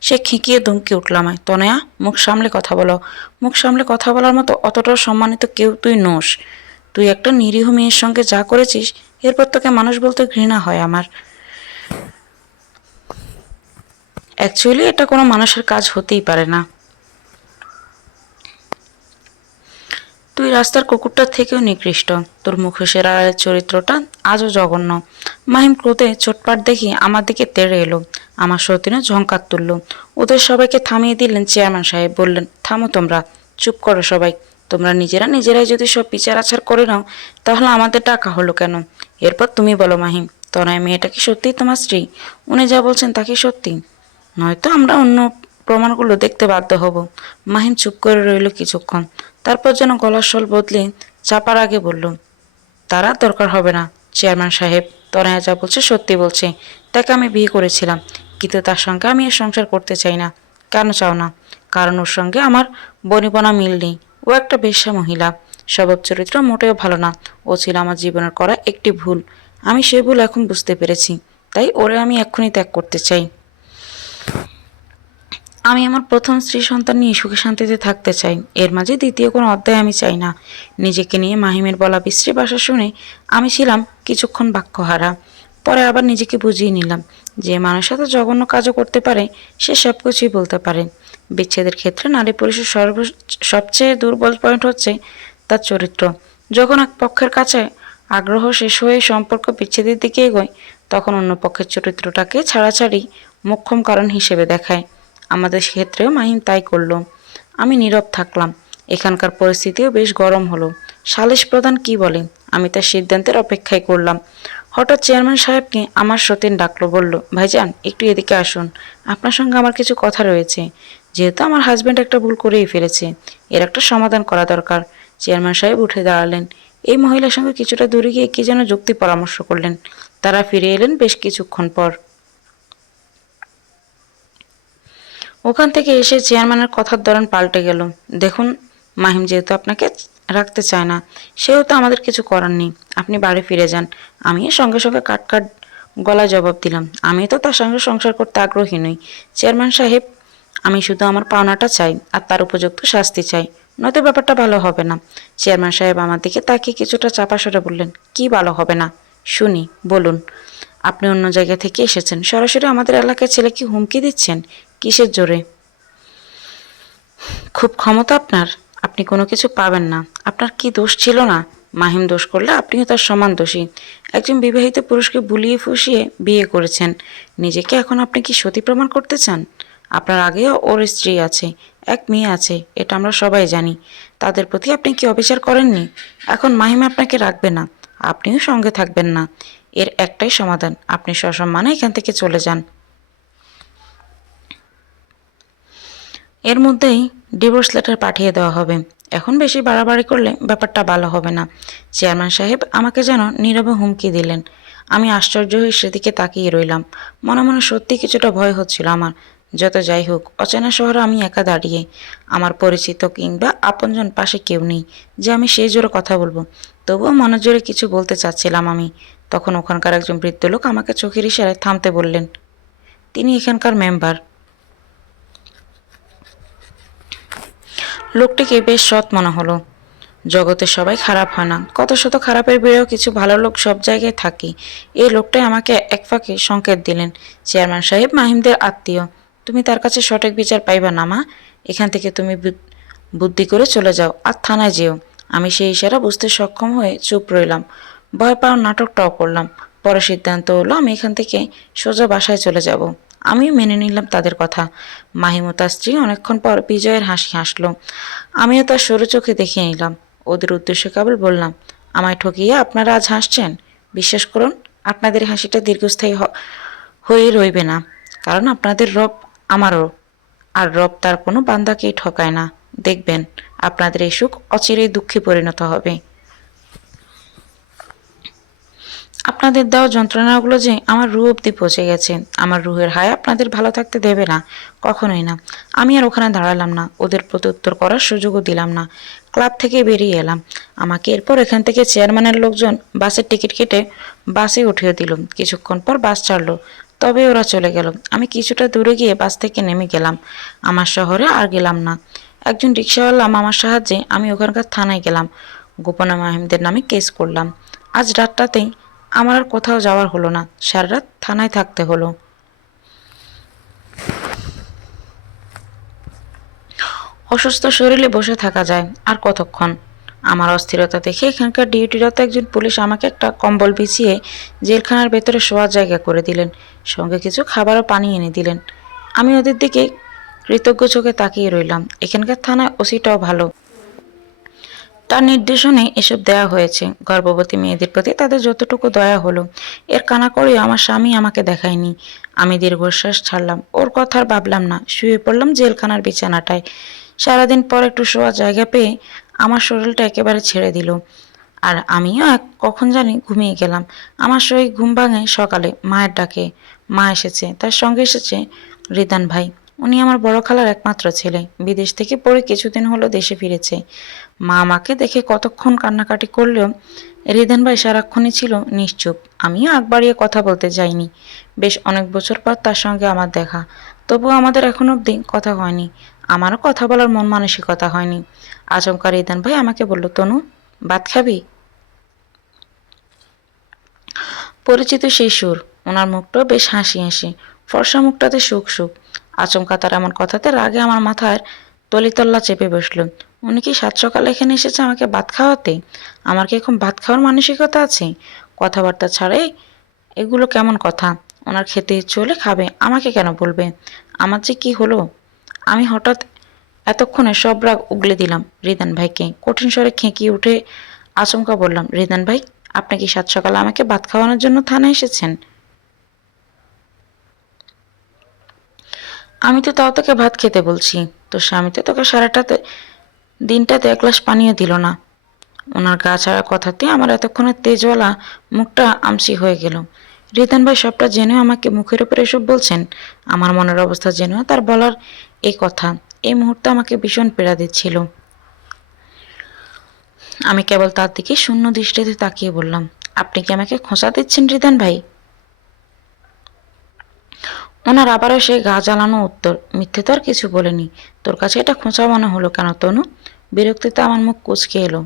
সে খেঁকিয়ে ধমকে উঠল আমায়, তনয়া, মুখ সামলে কথা বলো। মুখ সামলে কথা বলার মতো অতটাও সম্মানিত কেউ তুই নোস। তুই একটা নিরীহ মেয়ের সঙ্গে যা করেছিস, এরপর তোকে মানুষ বলতে ঘৃণা হয় আমার। অ্যাকচুয়ালি এটা কোনো মানুষের কাজ হতেই পারে না। তুই রাস্তার কুকুরটার থেকেও নিকৃষ্ট। তোর মুখোশের আড়ালের চরিত্রটা আজও জঘন্য। মাহিম ক্রোধে চোটপাট দেখি আমার দিকে তেড়ে এলো। আমার সতীনও ঝঙ্কার তুলল। ওদের সবাইকে থামিয়ে দিলেন চেয়ারম্যান সাহেব। বললেন, থামো তোমরা, চুপ করো সবাই। তোমরা নিজেরাই যদি সব বিচার আচার করে নাও, তাহলে আমাদের ডাকা হলো কেন? এরপর তুমি বলো মাহিম, তনয় মেয়েটা কি সত্যিই তোমার স্ত্রী? উনি যা বলছেন তা কি সত্যি? নয়তো আমরা অন্য প্রমাণগুলো দেখতে বাধ্য হব। মাহিম চুপ করে রইল কিছুক্ষণ। তারপর যেন গলার স্বর বদলে চাপার আগে বলল, তারা দরকার হবে না চেয়ারম্যান সাহেব। তনয়া যা বলছে সত্যি বলছে। তাকে আমি বিয়ে করেছিলাম, কিন্তু তার সঙ্গে আমি এর সংসার করতে চাই না। কেন চাও না? কারণ ওর সঙ্গে আমার বনিবনা মিল নেই। ও একটা বেশ্যা মহিলা। স্বভাব চরিত্র মোটেও ভালো না। ও ছিল আমার জীবনের করা একটি ভুল। আমি সেই ভুল এখন বুঝতে পেরেছি। তাই ওরে আমি এক্ষুনি ত্যাগ করতে চাই। আমি আমার প্রথম স্ত্রী সন্তান নিয়ে সুখে শান্তিতে থাকতে চাই। এর মাঝে দ্বিতীয় কোনো অধ্যায় আমি চাই না। নিজেকে নিয়ে মাহিমের বলা বিশ্রী ভাষা শুনে আমি ছিলাম কিছুক্ষণ বাক্যহারা। পরে আবার নিজেকে বুঝিয়ে নিলাম, যে মানুষ এত জঘন্য কাজও করতে পারে, সে সব কিছুই বলতে পারে। বিচ্ছেদের ক্ষেত্রে নারী পুরুষের সবচেয়ে দুর্বল পয়েন্ট হচ্ছে তার চরিত্র। যখন এক পক্ষের কাছে আগ্রহ শেষ হয়ে সম্পর্ক বিচ্ছেদের দিকে এগোয়, তখন অন্য পক্ষের চরিত্রটাকে ছাড়াছাড়ি মোক্ষম কারণ হিসেবে দেখায়। আমাদের ক্ষেত্রেও মাহিম তাই করল। আমি নীরব থাকলাম। এখানকার পরিস্থিতিও বেশ গরম হলো। সালিশ প্রধান কি বলে, আমি তার সিদ্ধান্তের অপেক্ষায় করলাম। হঠাৎ চেয়ারম্যান সাহেবকে আমার সতীন ডাকলো। বলল, ভাইজান, একটু এদিকে আসুন। আপনার সঙ্গে আমার কিছু কথা রয়েছে। যেহেতু আমার হাজব্যান্ড একটা ভুল করেই ফেলেছে, এর একটা সমাধান করা দরকার। চেয়ারম্যান সাহেব উঠে দাঁড়ালেন। এই মহিলার সঙ্গে কিছুটা দূরে গিয়ে কি যেন যুক্তি পরামর্শ করলেন। তারা ফিরে এলেন বেশ কিছুক্ষণ পর। ওখান থেকে এসে চেয়ারম্যানের কথার ধরন পাল্টে গেল। দেখুন, মাহিম যেহেতু আপনাকে রাখতে চায় না, সেহেতু আমাদের কিছু করার নেই। আপনি বাড়ি ফিরে যান। আমিও সঙ্গে সঙ্গে কাট কাট গলায় জবাব দিলাম, আমি তো তার সঙ্গে সংসার করতে আগ্রহী নই। চেয়ারম্যান সাহেব, আমি শুধু আমার পাওনাটা চাই, আর তার উপযুক্ত শাস্তি চাই, নয়তো ব্যাপারটা ভালো হবে না। চেয়ারম্যান সাহেব আমার দিকে তাকিয়ে কিছুটা চাপা স্বরে বললেন, কি ভালো হবে না? শুনি, বলুন। আপনি অন্য জায়গা থেকে এসেছেন, সরাসরি আমাদের এলাকায় ছেলেকে হুমকি দিচ্ছেন। কিসের জোরে? খুব ক্ষমতা আপনার। আপনি কোনো কিছু পাবেন না। আপনার কি দোষ ছিল না? মাহিম দোষ করলে আপনিও তার সমান দোষী। একজন বিবাহিত পুরুষকে বুলিয়ে ফুসিয়ে বিয়ে করেছেন। নিজেকে এখন আপনি কি সতী প্রমাণ করতে চান? আপনার আগেও ওর স্ত্রী আছে, এক মেয়ে আছে, এটা আমরা সবাই জানি। তাদের প্রতি আপনি কি অবিচার করেননি? এখন মাহিম আপনাকে রাখবে না, আপনিও সঙ্গে থাকবেন না। এর একটাই সমাধান, আপনি সসম্মানে এখান থেকে চলে যান। এর মধ্যেই ডিভোর্স লেটার পাঠিয়ে দেওয়া হবে। এখন বেশি বাড়াবাড়ি করলে ব্যাপারটা ভালো হবে না। চেয়ারম্যান সাহেব আমাকে যেন নীরবে হুমকি দিলেন। আমি আশ্চর্য হয়ে সেদিকে তাকিয়ে রইলাম। মনে মনে সত্যি কিছুটা ভয় হচ্ছিল আমার। যত যাই হোক, অচেনা শহরে আমি একা দাঁড়িয়ে। আমার পরিচিত কিংবা আপনজন পাশে কেউ নেই যে আমি সেই জোরে কথা বলবো। তবুও মনের জোরে কিছু বলতে চাচ্ছিলাম আমি। তখন ওখানকার একজন বৃদ্ধ লোক আমাকে চোখের ইশারায় থামতে বললেন। তিনি এখানকার মেম্বার। লোকটিকে বেশ সৎ মনে হলো। জগতে সবাই খারাপ হয় না, কত শত খারাপের ভিড়েও কিছু ভালো লোক সব জায়গায় থাকে। এই লোকটাই আমাকে এক ফাঁকে সংকেত দিলেন, চেয়ারম্যান সাহেব মাহিমদের আত্মীয়। তুমি তার কাছে সঠিক বিচার পাইবা না মা। এখান থেকে তুমি বুদ্ধি করে চলে যাও, আর থানায় যেও। আমি সেই ইশারা বুঝতে সক্ষম হয়ে চুপ রইলাম। ভয় পাওয়ার নাটকটাও করলাম। পরে সিদ্ধান্ত হলো আমি এখান থেকে সোজা বাসায় চলে যাব। আমিও মেনে নিলাম তাদের কথা। মাহিম ও তার স্ত্রী অনেকক্ষণ পর বিজয়ের হাসি হাসলো। আমিও তার সরু চোখে দেখে নিলাম। ওদের উদ্দেশ্যে কেবল বললাম, আমায় ঠকিয়ে আপনারা আজ হাসছেন? বিশ্বাস করুন, আপনাদের হাসিটা দীর্ঘস্থায়ী হয়ে রইবে না। কারণ আপনাদের রব আমারও, আর রব তার কোনো বান্দাকেই ঠকায় না। দেখবেন আপনাদের এই সুখ অচিরেই দুঃখে পরিণত হবে। আপনাদের দেওয়া যন্ত্রণাগুলো যে আমার রুহ অব্দি পৌঁছে গেছে। আমার রুহের হায় আপনাদের ভালো থাকতে দেবে না, কখনোই না। আমি আর ওখানে দাঁড়ালাম না, ওদের প্রত্যুত্তর করার সুযোগও দিলাম না। ক্লাব থেকে বেরিয়ে এলাম। আমাকে এরপর এখান থেকে চেয়ারম্যানের লোকজন বাসের টিকিট কেটে বাসে উঠিয়ে দিল। কিছুক্ষণ পর বাস ছাড়লো, তবে ওরা চলে গেল। আমি কিছুটা দূরে গিয়ে বাস থেকে নেমে গেলাম। আমার শহরে আর গেলাম না। একজন রিক্সাওয়ালা মামার সাহায্যে আমি ওখানকার থানায় গেলাম। গোপনে মাহিমদের নামে কেস করলাম। আজ রাতটাতেই আমার আর কোথাও যাওয়ার হলো না, সারা রাত থানায় থাকতে হলো। অসুস্থ শরীরে বসে থাকা যায় আর কতক্ষণ? আমার অস্থিরতা দেখে এখানকার ডিউটিরত একজন পুলিশ আমাকে একটা কম্বল বিছিয়ে জেলখানার ভেতরে শোয়ার জায়গা করে দিলেন। সঙ্গে কিছু খাবার ও পানি এনে দিলেন। আমি ওদের দিকে কৃতজ্ঞ চোখে তাকিয়ে রইলাম। এখানকার থানায় ওসিটাও ভালো। তার নির্দেশনে এসব দেয়া হয়েছে। গর্ভবতী মেয়েদের প্রতি তাদের যতটুকু দয়া হলো, এর কানাকড়ি আমার স্বামী আমাকে দেখায়নি। আমি দীর্ঘশ্বাস ছাড়লাম। ওর কথা আর ভাবলাম না, শুয়ে পড়লাম জেলখানার বিছানাটায়। সারাদিন পর একটু শোয়ার জায়গা পেয়ে আমার শরীরটা একেবারে ছেড়ে দিল। আর আমিও কখন জানি ঘুমিয়ে গেলাম। আমার শরীর ঘুম ভাঙে সকালে মায়ের ডাকে। মা এসেছে, তার সঙ্গে এসেছে রিদান ভাই। উনি আমার বড় খালার একমাত্র ছেলে। বিদেশ থেকে পড়ে কিছুদিন হলো দেশে ফিরেছে। মা আমাকে দেখে কতক্ষণ কান্নাকাটি করলেও রিদান ভাই সারাক্ষণই ছিল নিশ্চুপ। আমিও আগ বাড়িয়ে কথা বলতে যাইনি। বেশ অনেক বছর পর তার সঙ্গে আমার দেখা, তবুও আমাদের এখন অবধি কথা হয়নি। আমারও কথা বলার মন মানসিকতা হয়নি। আচমকা রিদান ভাই আমাকে বলল, তনু, ভাত খাবি? পরিচিত সেই সুর। ওনার মুখটাও বেশ হাসি হাসি, ফর্সা মুখটাতে সুখ সুখ। আচমকা তার এমন কথাতে রাগে আমার মাথার তলিতল্লা চেপে বসল। উনি কি সাত সকালে এখানে এসেছে আমাকে ভাত খাওয়াতে? আমার কি এখন ভাত খাওয়ার মানসিকতা আছে? কথাবার্তা ছাড়াই এগুলো কেমন কথা? ওনার খেতে ইচ্ছে হলে খাবে, আমাকে কেন বলবে? আমার যে কি হলো? আমি হঠাৎ এতক্ষণে সব রাগ উগলে দিলাম রিদান ভাইকে। কঠিন স্বরে খেঁকিয়ে উঠে আচমকা বললাম, রিদান ভাই, আপনি কি সাত সকালে আমাকে ভাত খাওয়ানোর জন্য থানায় এসেছেন? আমি তো তাও তোকে ভাত খেতে বলছি। তোর স্বামী তো তোকে সারাটাতে দিনটাতে এক গ্লাস পানিও দিল না। ওনার গা ছাড়া কথাতে আমার এতক্ষণের তেজওয়ালা মুখটা আমসি হয়ে গেল। রিদান ভাই সবটা জেনেও আমাকে মুখের উপরে এসব বলছেন। আমার মনের অবস্থা জেনেও তার বলার এই কথা এই মুহূর্তে আমাকে ভীষণ পীড়া দিচ্ছিল। আমি কেবল তার দিকে শূন্য দৃষ্টিতে তাকিয়ে বললাম, আপনি কি আমাকে খোঁচা দিচ্ছেন রিদান ভাই? ওনার আবারও সেই গা জ্বালানো উত্তর, মিথ্যে তো আর কিছু বলেনি। তোর কাছে এটা খোঁচা মনে হলো কেন তনু? বিরক্তিতে আমার মুখ কুঁচকে এলো,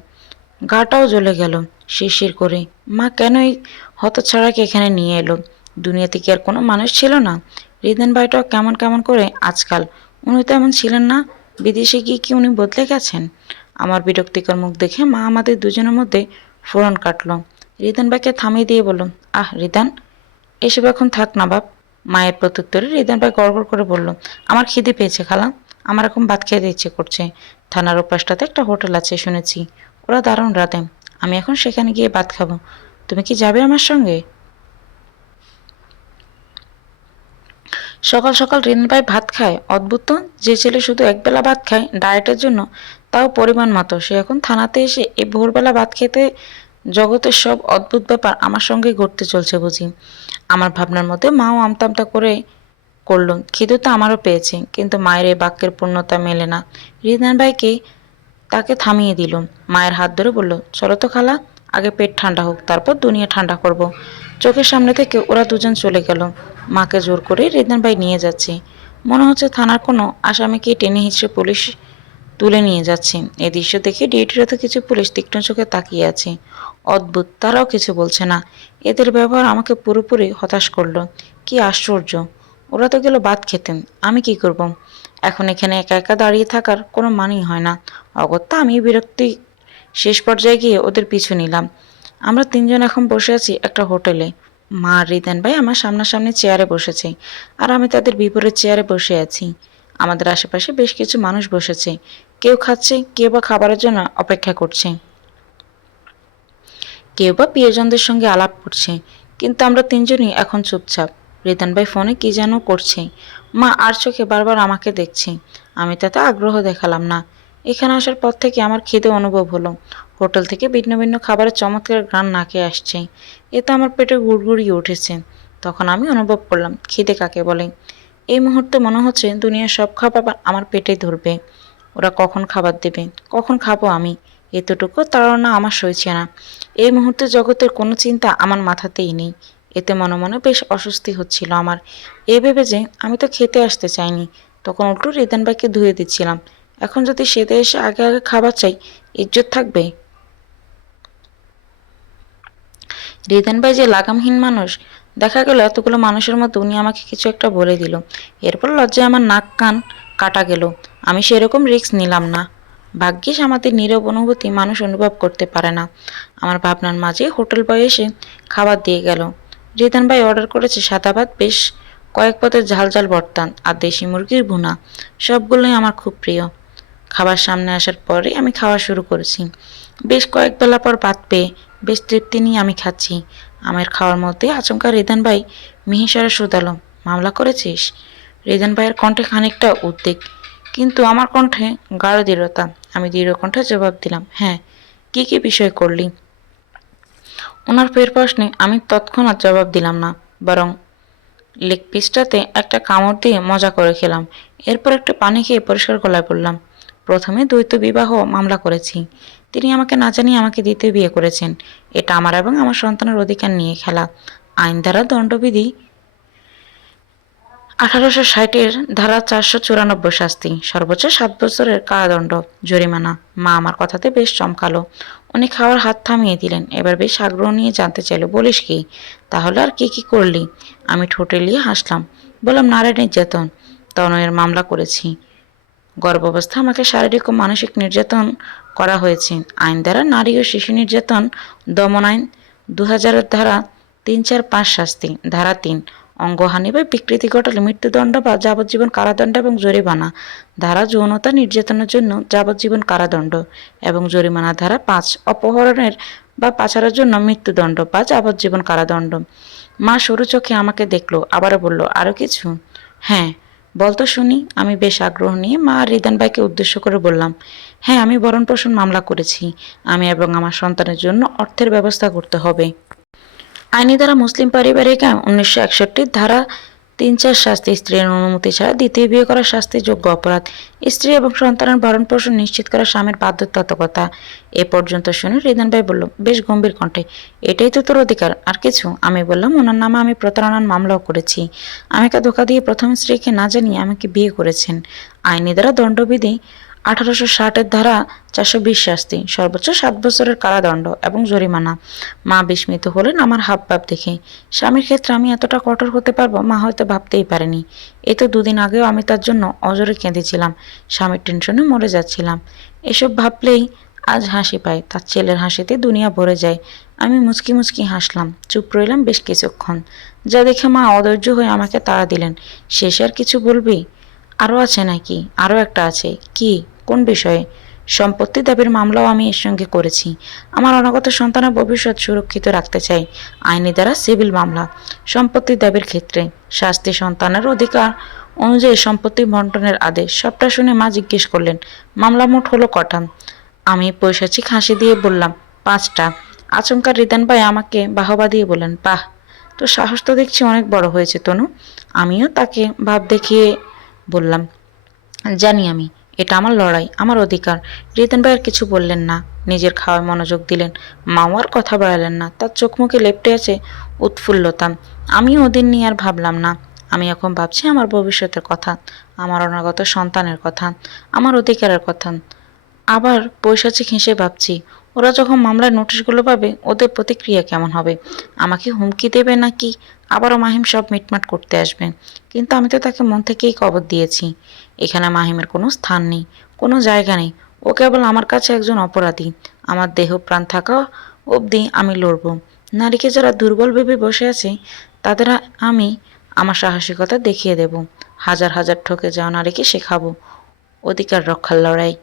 গাটাও জ্বলে গেল শিরশির করে। মা কেন এই হতচ্ছাড়াকে এখানে নিয়ে এলো? দুনিয়াতে কি আর কোনো মানুষ ছিল না? রিদেন ভাইটাও কেমন কেমন করে আজকাল। উনি তো এমন ছিলেন না। বিদেশে গিয়ে কি উনি বদলে গেছেন? আমার বিরক্তিকর মুখ দেখে মা আমাদের দুজনের মধ্যে ফোড়ন কাটল। রিদান ভাইকে থামিয়ে দিয়ে বলল, আহ রিদান, এসব এখন থাক না বাপ। মায়ের প্রত্যুত্তরে রিদান ভাই গড়গড় করে বলল, আমার খিদে পেয়েছে খালা, আমার এখন ভাত খেতে ইচ্ছে করছে। থানার ওপাশটাতে একটা হোটেল আছে শুনেছি, ওরা দারুণ রাঁধে। আমি এখন সেখানে গিয়ে ভাত খাবো। তুমি কি যাবে আমার সঙ্গে? সকাল সকাল রিন ভাই ভাত খায়? অদ্ভুত তো, যে ছেলে শুধু একবেলা ভাত খায় ডায়েটের জন্য, তাও পরিমাণ মতো, সে এখন থানাতে এসে এই ভোরবেলা ভাত খেতে? জগতের সব অদ্ভুত ব্যাপার আমার সঙ্গে ঘটতে চলছে বুঝি। আমার ভাবনার মধ্যে মাও আমতা আমতা করে করল, খিদে তো আমারও পেয়েছে, কিন্তু মায়ের এই বাক্যের পূর্ণতা মেলে না। রিদান ভাইকে তাকে থামিয়ে দিল। মায়ের হাত ধরে বলল, চলো তো খালা, আগে পেট ঠান্ডা হোক, তারপর দুনিয়া ঠান্ডা করব। চোখের সামনে থেকে ওরা দুজন চলে গেল। মাকে জোর করে রিদান ভাই নিয়ে যাচ্ছে। মনে হচ্ছে থানার কোনো আসামিকে টেনে হিঁচড়ে পুলিশ তুলে নিয়ে যাচ্ছে। এই দৃশ্য দেখে ডিউটিরত কিছু পুলিশ তীক্ষ্ণ চোখে তাকিয়ে আছে। অদ্ভুত, তারাও কিছু বলছে না। এদের ব্যবহার আমাকে পুরোপুরি হতাশ করলো। কি আশ্চর্য! ওরা তো গেল ভাত খেতেন, আমি কি করব? এখন এখানে একা একা দাঁড়িয়ে থাকার কোনো মানেই হয় না। অগত্যা আমি বিরক্তি শেষ পর্যায়ে গিয়ে ওদের পিছু নিলাম। আমরা তিনজন এখন বসে আছি একটা হোটেলে। মা আর রিদান ভাই আমার সামনাসামনি চেয়ারে বসেছে, আর আমি তাদের বিপরীত চেয়ারে বসে আছি। আমাদের আশেপাশে বেশ কিছু মানুষ বসেছে, কেউ খাচ্ছে, কেউ বা খাবারের জন্য অপেক্ষা করছে, কেউ বা প্রিয়জনদের সঙ্গে আলাপ করছে। কিন্তু আমরা তিনজনই এখন চুপচাপ। রিদান ভাই ফোনে কি যেন করছে, মা আর চোখে বারবার আমাকে দেখছে। আমি তাতে আগ্রহ দেখালাম না। এখানে আসার পর থেকে আমার খিদে অনুভব হলো। হোটেল থেকে ভিন্ন ভিন্ন খাবারের চমৎকার ঘ্রাণ নাকে আসছে, এতে আমার পেটে গুড়গুড়িয়ে উঠেছে। তখন আমি অনুভব করলাম খিদে কাকে বলে। এই মুহূর্তে মনে হচ্ছে দুনিয়ার সব খাবার আমার পেটে ধরবে। ওরা কখন খাবার দেবে, কখন খাবো আমি, এতটুকু তাড়না আমার সইছে না। এই মুহূর্তে জগতের কোনো চিন্তা আমার মাথাতেই নেই। এতে মনে মনে বেশ অস্বস্তি হচ্ছিল আমার। এই ভেবে যে আমি তো খেতে আসতে চাইনি, তখন উল্টো রিদান ভাইকে ধুয়ে দিচ্ছিলাম। এখন যদি সেতে এসে আগে আগে খাবার চাই, ইজ্জত থাকবে? রিদান ভাই যে লাগামহীন মানুষ, দেখা গেল এতগুলো মানুষের মধ্যে উনি আমাকে কিছু একটা বলে দিল। এরপর লজ্জায় আমার নাক কান কাটা গেল। আমি সেরকম রিস্ক নিলাম না। ভাগ্যিস আমাদের নীরব অনুভূতি মানুষ অনুভব করতে পারে না। আমার ভাবনার মাঝে হোটেল বয় এসে খাবার দিয়ে গেল। রিদান ভাই অর্ডার করেছে সাদা ভাত, বেশ কয়েক পদের ঝাল ঝাল ভর্তা আর দেশি মুরগির ভুনা। সবগুলোই আমার খুব প্রিয়। খাবার সামনে আসার পরে আমি খাওয়া শুরু করেছি। বেশ কয়েক বেলা পর ভাত পেয়ে বেশ তৃপ্তি নিয়ে আমি খাচ্ছি। আমার খাওয়ার মধ্যে আচমকা রিদান ভাই মিহিসরে শুধালো, মামলা করেছিস? রিদান ভাইয়ের কণ্ঠে খানিকটা উদ্বেগ, কিন্তু আমার কণ্ঠে গাঢ় দৃঢ়তা। আমি দৃঢ় কণ্ঠে জবাব দিলাম, হ্যাঁ। কি কি বিষয় করলি? ওনার ফের প্রশ্নে আমি তৎক্ষণাৎ জবাব দিলাম না, বরং লেগ পিসটাতে একটা কামড় দিয়ে মজা করে খেলাম। এরপর একটু পানি খেয়ে পরিষ্কার গলায় বললাম, প্রথমে দ্বৈত বিবাহ মামলা করেছি। তিনি আমাকে না জানিয়ে আমাকে দ্বিতীয় বিয়ে করেছেন। এটা আমার এবং আমার সন্তানের অধিকার নিয়ে খেলা। আইন দ্বারা দণ্ডবিধি 1860-এর ধারা 494 শাস্তি, সর্বোচ্চ 7 বছরের কারাদণ্ড, জরিমানা। মা আমার কথাতে বেশ চমকালো। উনি খাওয়ার হাত থামিয়ে দিলেন। এবার বেশ আগ্রহ নিয়ে জানতে চাইল, বলিস কি? তাহলে আর কি কি করলি? আমি ঠোঁটেলিয়ে হাসলাম, বললাম, নারী নির্যাতন, তনয়ের মামলা করেছি। গর্ভাবস্থা আমাকে শারীরিক ও মানসিক নির্যাতন করা হয়েছে। আইন দ্বারা নারী ও শিশু নির্যাতন দমন আইন 2000-এর ধারা 3, 4, 5 শাস্তি, ধারা 3 অঙ্গহানি বা বিকৃতি ঘটালে মৃত্যুদণ্ড বা যাবজ্জীবন কারাদণ্ড এবং জরিমানা, ধারা যৌনতা নির্যাতনের জন্য যাবজ্জীবন কারাদণ্ড এবং জরিমানা, ধারা 5 অপহরণের বা পাচারের জন্য মৃত্যুদণ্ড বা যাবজ্জীবন কারাদণ্ড। মা সরু চোখে আমাকে দেখলো, আবারও বলল, আরো কিছু? হ্যাঁ, বলতো শুনি। আমি বেশ আগ্রহ নিয়ে মা আর রিদান ভাইকে উদ্দেশ্য করে বললাম, হ্যাঁ, আমি ভরণ পোষণ মামলা করেছি। আমি এবং আমার সন্তানের জন্য অর্থের ব্যবস্থা করতে হবে। আইনি ধারা মুসলিম পারিবারিক আইন 1961 ধারা 3, 4 শাস্তি, স্ত্রীর অনুমতি ছাড়া দ্বিতীয় বিয়ে করা শাস্তিযোগ্য অপরাধ। স্ত্রী এবং সন্তানের ভরণ পোষণ নিশ্চিত করা স্বামীর বাধ্যবাধকতা। এ পর্যন্ত শুনে রিদান ভাই বলল বেশ গম্ভীর কণ্ঠে, এটাই তো তোর অধিকার, আর কিছু? আমি বললাম, ওনার নামে আমি প্রতারণার মামলাও করেছি। আমাকে ধোকা দিয়ে প্রথম স্ত্রীকে না জানিয়ে আমাকে বিয়ে করেছেন। আইনি দ্বারা দণ্ডবিধি 1860-এর ধারা 420 শাস্তি, সর্বোচ্চ 7 বছরের কারাদণ্ড এবং জরিমানা। মা বিস্মিত হলেন আমার হাবভাব দেখে। স্বামীর ক্ষেত্রে আমি এতটা কঠোর হতে পারবো মা হয়তো ভাবতেই পারেনি। এই তো 2 দিন আগেও আমি তার জন্য অজরে কেঁদেছিলাম, স্বামীর টেনশনে মরে যাচ্ছিলাম। এসব ভাবলেই আজ হাসি পায়, তার ছেলের হাসিতে দুনিয়া ভরে যায়। আমি মুচকি মুচকি হাসলাম, চুপ রইলাম বেশ কিছুক্ষণ। যা দেখে মা অধৈর্য হয়ে আমাকে তাড়া দিলেন, শেষে আর কিছু বলবি? আরও আছে নাকি? আরও একটা আছে। কি? কোন বিষয়ে? সম্পত্তি দাবির মামলাও আমি এর সঙ্গে করেছি। আমার অনাগত সন্তানের ভবিষ্যৎ সুরক্ষিত রাখতে চাই। আইনি দ্বারা সিভিল মামলা, সম্পত্তি দাবির ক্ষেত্রে শাস্তি, সন্তানের অধিকার অনুযায়ী সম্পত্তি বন্টনের আদেশ। সবটা শুনে মা জিজ্ঞেস করলেন, মামলা মোট হলো কটা? আমি পৈশাচিক হাসি দিয়ে বললাম, 5টা। আচমকা রিদান ভাই আমাকে বাহবা দিয়ে বললেন, বাহ, তো সাহস তো দেখছি অনেক বড় হয়েছে তনু। আমিও তাকে ভাব দেখিয়ে বললাম, জানি আমি, এটা আমার লড়াই, আমার অধিকার। রিতেন ভাই আর কিছু বললেন না, নিজের খাওয়ায় মনোযোগ দিলেন। মাও আর কথা বাড়ালেন না, তার চোখ মুখে লেপ্টে আছে উৎফুল্লতা। আমিও ওদের নিয়ে আর ভাবলাম না। আমি এখন ভাবছি আমার ভবিষ্যতের কথা, আমার অনাগত সন্তানের কথা, আমার অধিকারের কথা। আবার পৈশাচিক হেসে ভাবছি, ওরা যখন মামলার নোটিশগুলো পাবে ওদের প্রতিক্রিয়া কেমন হবে? আমাকে হুমকি দেবে নাকি আবারও মাহিম সব মিটমাট করতে আসবে? কিন্তু আমি তো তাকে মন থেকেই কবর দিয়েছি। এখানে মাহিমের কোনো স্থান নেই, কোনো জায়গা নেই। ও কেবল আমার কাছে একজন অপরাধী। আমার দেহ প্রাণ থাকা অবধি আমি লড়ব। নারীকে যারা দুর্বল ভেবে বসে আছে তাদের আমি আমার সাহসিকতা দেখিয়ে দেব। হাজার হাজার ঠকে যাওয়া নারীকে শেখাবো অধিকার রক্ষার লড়াই।